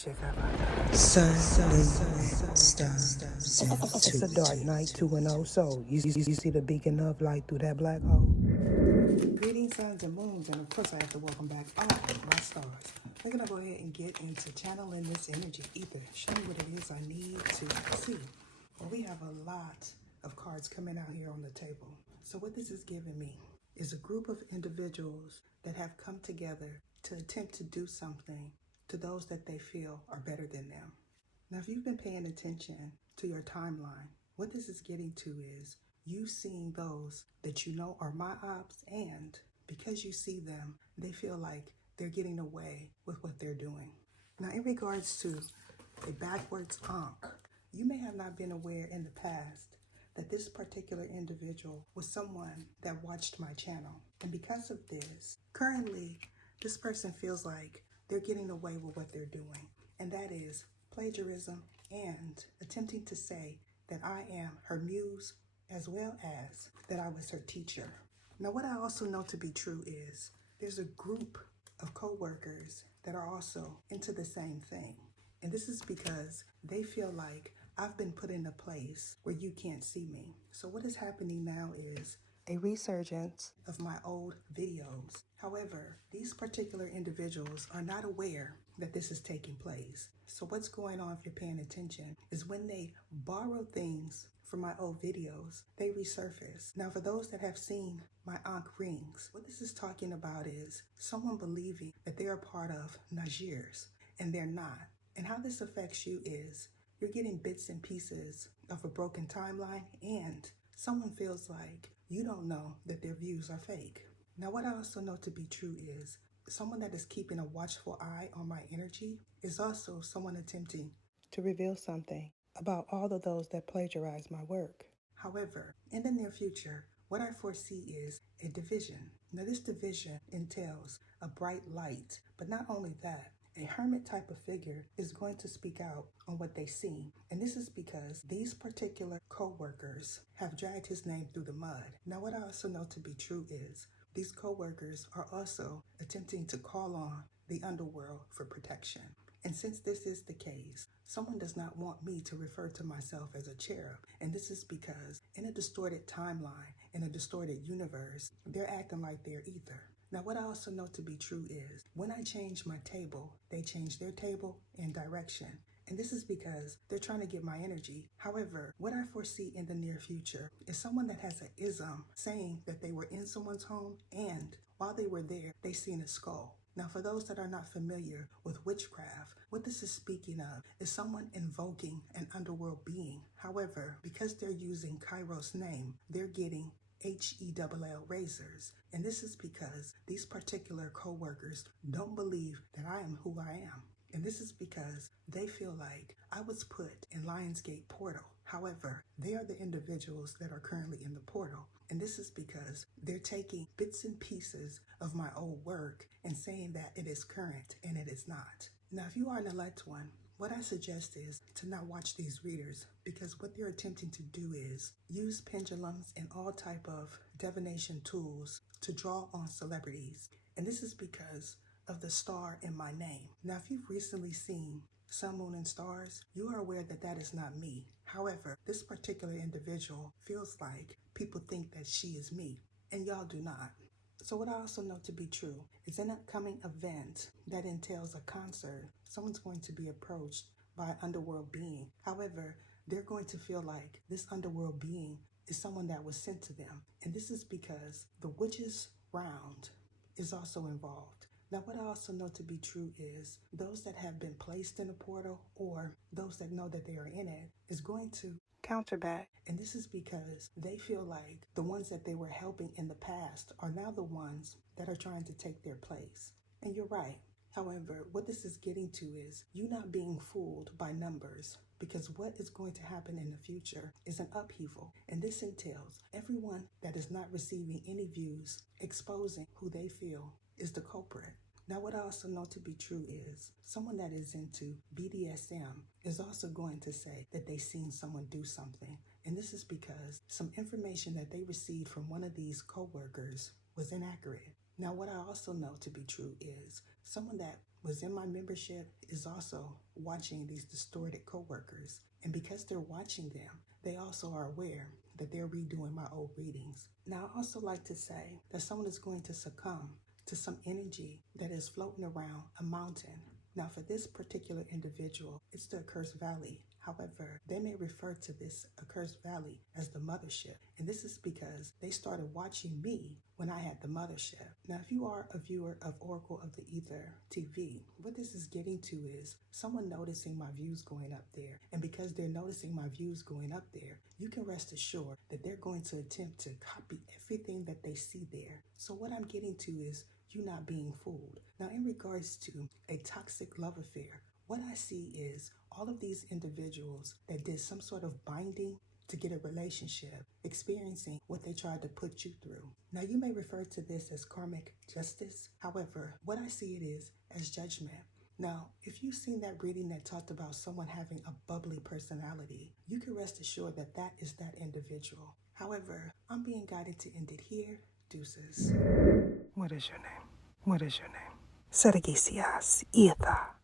Sun, moon, stars, It's a dark night, 2-0. So, you see the beacon of light through that black hole? Greetings, suns and moons, and of course, I have to welcome back all my stars. We're going to go ahead and get into channeling this energy ether. Show me what it is I need to see. Well, we have a lot of cards coming out here on the table. So, what this is giving me is a group of individuals that have come together to attempt to do something to those that they feel are better than them. Now, if you've been paying attention to your timeline, what this is getting to is you seeing those that you know are my ops, and because you see them, they feel like they're getting away with what they're doing. Now, in regards to a backwards Ankh, you may have not been aware in the past that this particular individual was someone that watched my channel. And because of this, currently, this person feels like they're getting away with what they're doing. And that is plagiarism and attempting to say that I am her muse as well as that I was her teacher. Now, what I also know to be true is there's a group of co-workers that are also into the same thing. And this is because they feel like I've been put in a place where you can't see me. So what is happening now is a resurgence of my old videos. However, these particular individuals are not aware that this is taking place. So what's going on, if you're paying attention, is when they borrow things from my old videos, they resurface. Now, for those that have seen my Ankh rings, what this is talking about is someone believing that they're a part of Najir's, and they're not. And how this affects you is you're getting bits and pieces of a broken timeline, and someone feels like you don't know that their views are fake. Now, what I also know to be true is someone that is keeping a watchful eye on my energy is also someone attempting to reveal something about all of those that plagiarize my work. However, in the near future, what I foresee is a division. Now, this division entails a bright light, but not only that, a hermit type of figure is going to speak out on what they see. And this is because these particular co-workers have dragged his name through the mud. Now, what I also know to be true is these co-workers are also attempting to call on the underworld for protection. And since this is the case, someone does not want me to refer to myself as a cherub. And this is because in a distorted timeline, in a distorted universe, they're acting like they're ether. Now, what I also know to be true is when I change my table, they change their table and direction. And this is because they're trying to get my energy. However, what I foresee in the near future is someone that has an ism saying that they were in someone's home, and while they were there, they seen a skull. Now, for those that are not familiar with witchcraft, what this is speaking of is someone invoking an underworld being. However, because they're using Kairos' name, they're getting HELL razors. And this is because these particular co-workers don't believe that I am who I am. And this is because they feel like I was put in Lionsgate portal. However, they are the individuals that are currently in the portal. And this is because they're taking bits and pieces of my old work and saying that it is current, and it is not. Now, if you are an elect one, what I suggest is to not watch these readers, because what they're attempting to do is use pendulums and all type of divination tools to draw on celebrities. And this is because of the star in my name. Now, if you've recently seen Sun, Moon, and Stars, you are aware that that is not me. However, this particular individual feels like people think that she is me, and y'all do not. So what I also know to be true is an upcoming event that entails a concert, someone's going to be approached by an underworld being. However, they're going to feel like this underworld being is someone that was sent to them. And this is because the witch's round is also involved. Now, what I also know to be true is those that have been placed in a portal, or those that know that they are in it, is going to counter back. And this is because they feel like the ones that they were helping in the past are now the ones that are trying to take their place. And you're right. However, what this is getting to is you not being fooled by numbers, because what is going to happen in the future is an upheaval. And this entails everyone that is not receiving any views exposing who they feel is the culprit. Now, what I also know to be true is someone that is into BDSM is also going to say that they've seen someone do something. And this is because some information that they received from one of these co-workers was inaccurate. Now, what I also know to be true is someone that was in my membership is also watching these distorted coworkers. And because they're watching them, they also are aware that they're redoing my old readings. Now, I also like to say that someone is going to succumb to some energy that is floating around a mountain. Now, for this particular individual, it's the Accursed Valley. However, they may refer to this Accursed Valley as the mothership. And this is because they started watching me when I had the mothership. Now, if you are a viewer of Oracle of the Ether TV, what this is getting to is someone noticing my views going up there. And because they're noticing my views going up there, you can rest assured that they're going to attempt to copy everything that they see there. So what I'm getting to is you not being fooled. Now, in regards to a toxic love affair, what I see is all of these individuals that did some sort of binding to get a relationship, experiencing what they tried to put you through. Now, you may refer to this as karmic justice. However, what I see it is as judgment. Now, if you've seen that reading that talked about someone having a bubbly personality, you can rest assured that that is that individual. However, I'm being guided to end it here. Deuces. What is your name? What is your name? Sergisias Ether.